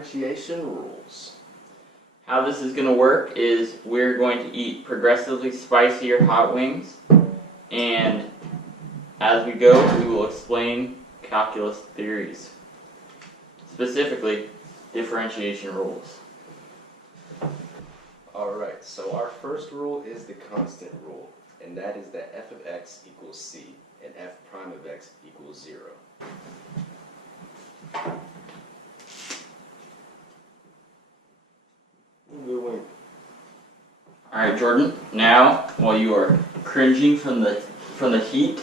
differentiation rules. How this is going to work is we're going to eat progressively spicier hot wings, and as we go, we will explain calculus theories, specifically differentiation rules. Alright, so our first rule is the constant rule, and that is that f of x equals c, and f prime of x equals 0. Good wing. Alright, Jordan, now while you are cringing from the heat,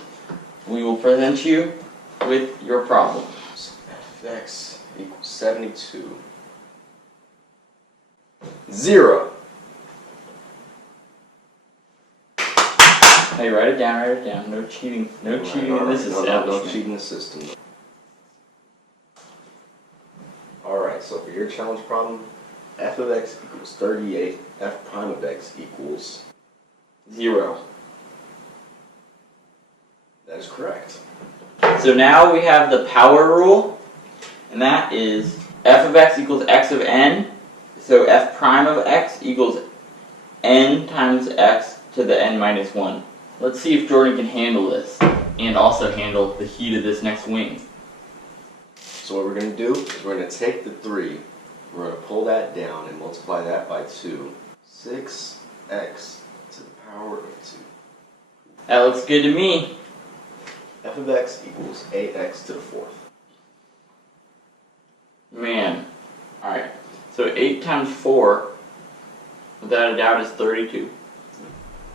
we will present you with your problem. F of x equals 72. 0. Hey, write it down. No cheating. No cheating in this establishment. No cheating in the system. Alright, so for your challenge problem, f of x equals 38, f prime of x equals 0. That is correct. So now we have the power rule, and that is f of x equals x of n, so f prime of x equals n times x to the n minus 1. Let's see if Jordan can handle this, and also handle the heat of this next wing. So what we're going to do is we're going to take the 3, we're going to pull that down and multiply that by 2. 6x to the power of 2. That looks good to me. F of x equals 8x to the 4th. Man. Alright, so 8 times 4, without a doubt, is 32.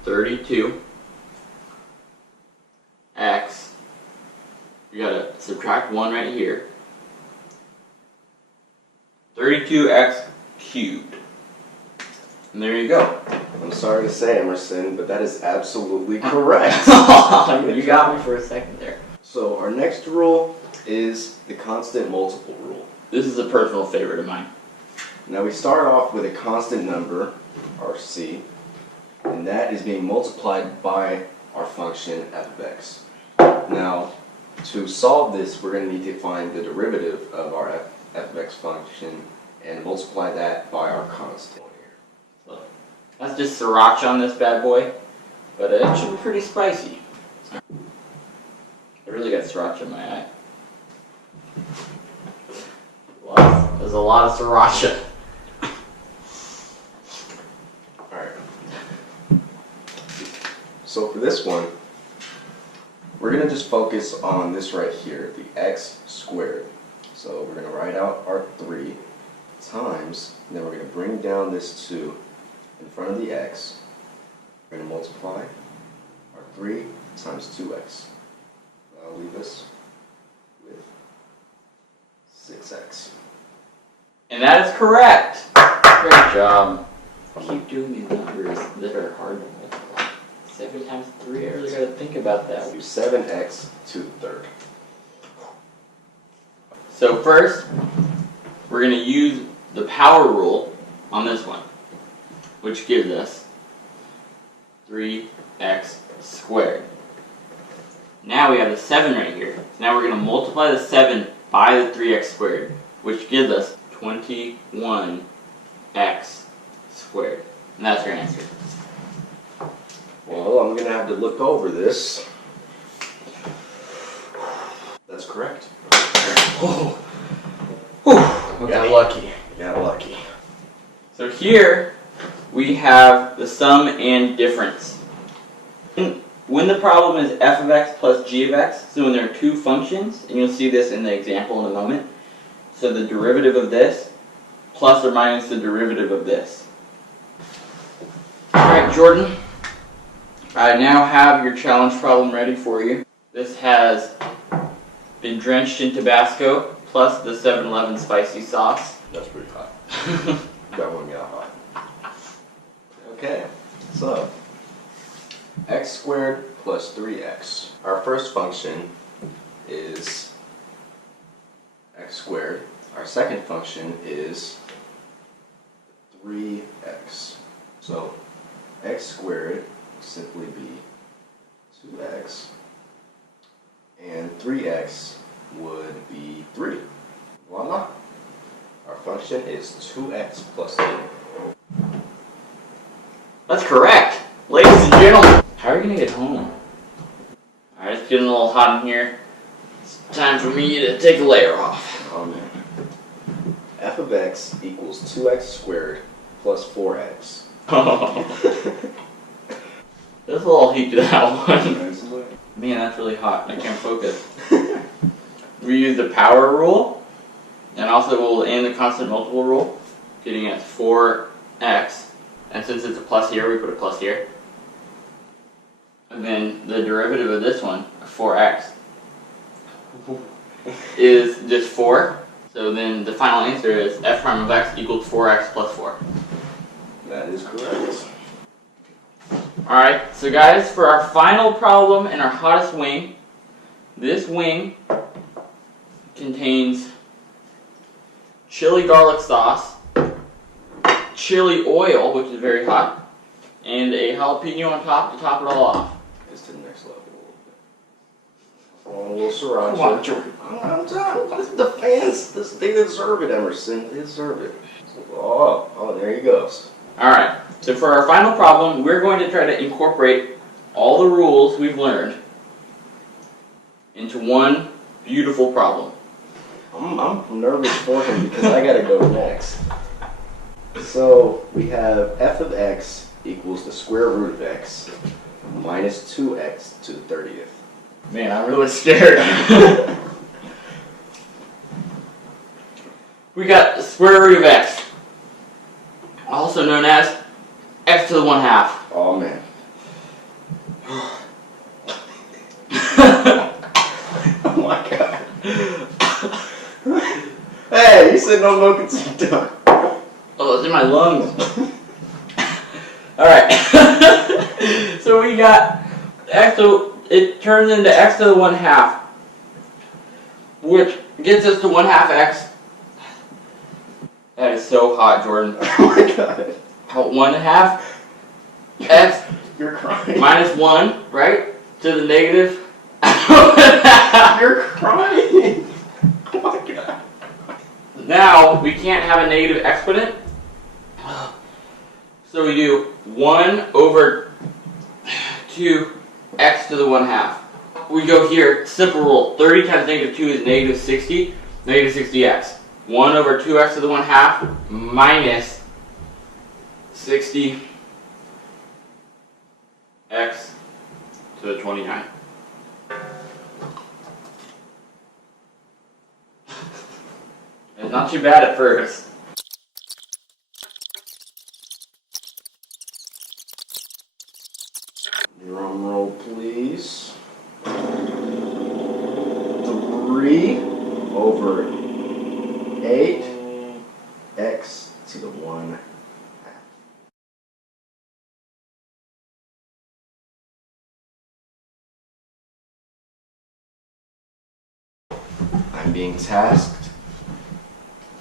32 x, you gotta subtract 1 right here. 32x cubed. And there you go. I'm sorry to say, Emerson, but that is absolutely correct. You got me for a second there. So our next rule is the constant multiple rule. This is a personal favorite of mine. Now we start off with a constant number, our c, and that is being multiplied by our function f of x. Now, to solve this, we're going to need to find the derivative of our f of x function and multiply that by our constant here. So, that's just sriracha on this bad boy, but it should be pretty spicy. I really got sriracha in my eye. There's a lot of sriracha. Alright. So for this one, we're going to just focus on this right here, the x squared. So we're going to write out our 3 times, and then we're going to bring down this 2 in front of the x. We're going to multiply our 3 times 2x. That'll leave us with 6x. And that is correct. Great job. Keep doing these numbers that are hard to multiply. 7 times 3, I really got to think about that. Do 7x to the third. So first, we're going to use the power rule on this one, which gives us 3x squared. Now we have the 7 right here. So now we're going to multiply the 7 by the 3x squared, which gives us 21x squared. And that's your answer. Well, I'm going to have to look over this. That's correct. Whew. Whew. Got lucky. Got lucky. So here we have the sum and difference. When the problem is f of x plus g of x, so when there are two functions, and you'll see this in the example in a moment, so the derivative of this plus or minus the derivative of this. Alright, Jordan, I now have your challenge problem ready for you. This has been drenched in Tabasco plus the 7-Eleven spicy sauce. That's pretty hot. That one got hot. Okay, so x squared plus 3x. Our first function is x squared. Our second function is 3x. So x squared would simply be 2x, and 3x would be 3. Voila. Our function is 2x plus 3. That's correct, ladies and gentlemen. How are you gonna get home? Alright, it's getting a little hot in here. It's time for me to take a layer off. Oh man. F of x equals 2x squared plus 4x. There's a little heat to that one. Man, that's really hot. I can't focus. We use the power rule, and also the constant multiple rule, getting us 4x. And since it's a plus here, we put a plus here. And then the derivative of this one, 4x, is just 4. So then the final answer is f prime of x equals 4x plus 4. That is correct. Alright, so guys, for our final problem in our hottest wing, this wing contains chili garlic sauce, chili oil, which is very hot, and a jalapeno on top to top it all off. It's to the next level a little bit. A little sriracha. Come on, Jordan. I'm done. The fans, they deserve it, Emerson. They deserve it. Oh, there he goes. Alright, so for our final problem, we're going to try to incorporate all the rules we've learned into one beautiful problem. I'm nervous for him because I gotta go next. So we have f of x equals the square root of x minus 2x to the 30th. Man, I'm really scared. We got the square root of x, also known as x to the 1/2. Oh man. Oh my god. Hey, you said no milk until you're done. Oh, it's in my lungs. Alright. So we got x to, it turns into x to the 1/2, which gets us to 1/2 x. That is so hot, Jordan. Oh my god. 1/2 x You're crying. minus 1, right? To the negative. You're crying. Oh my god. Now, we can't have a negative exponent. So we do 1 over 2x to the 1/2. We go here, simple rule. 30 times negative 2 is negative 60. Negative 60x. 1 over 2x to the 1/2 minus 60x to the 29. It's not too bad at first. Drum roll, please. 3 over 8x to the 1/2. I'm being tasked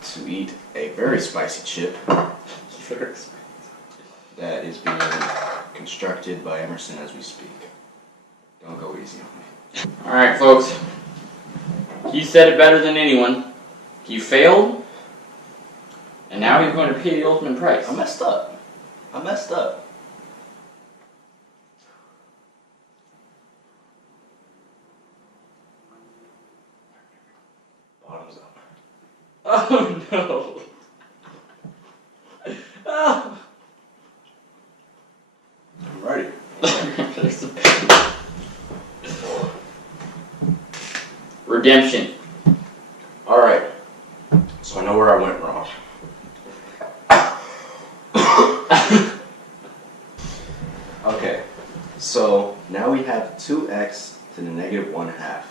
to eat a very spicy chip that is being constructed by Emmerson as we speak. Don't go easy on me. Alright, folks. He said it better than anyone. He failed, and now he's going to pay the ultimate price. I messed up. Bottoms up. Oh no. Oh. I'm ready. Redemption. Alright. So I know where I went wrong. Okay. So now we have 2x to the negative 1/2.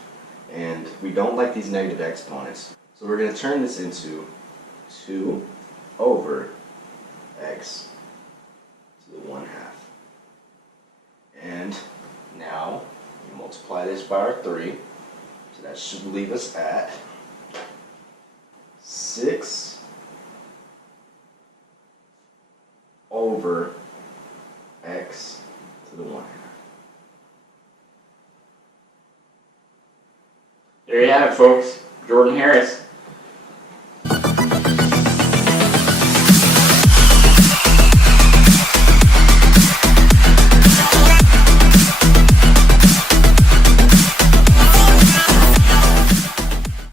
And we don't like these negative exponents. So we're going to turn this into 2 over x to the 1/2. And now we multiply this by our 3. So that should leave us at 6 over x to the 1/2. There you have it, folks. Jordan Harris.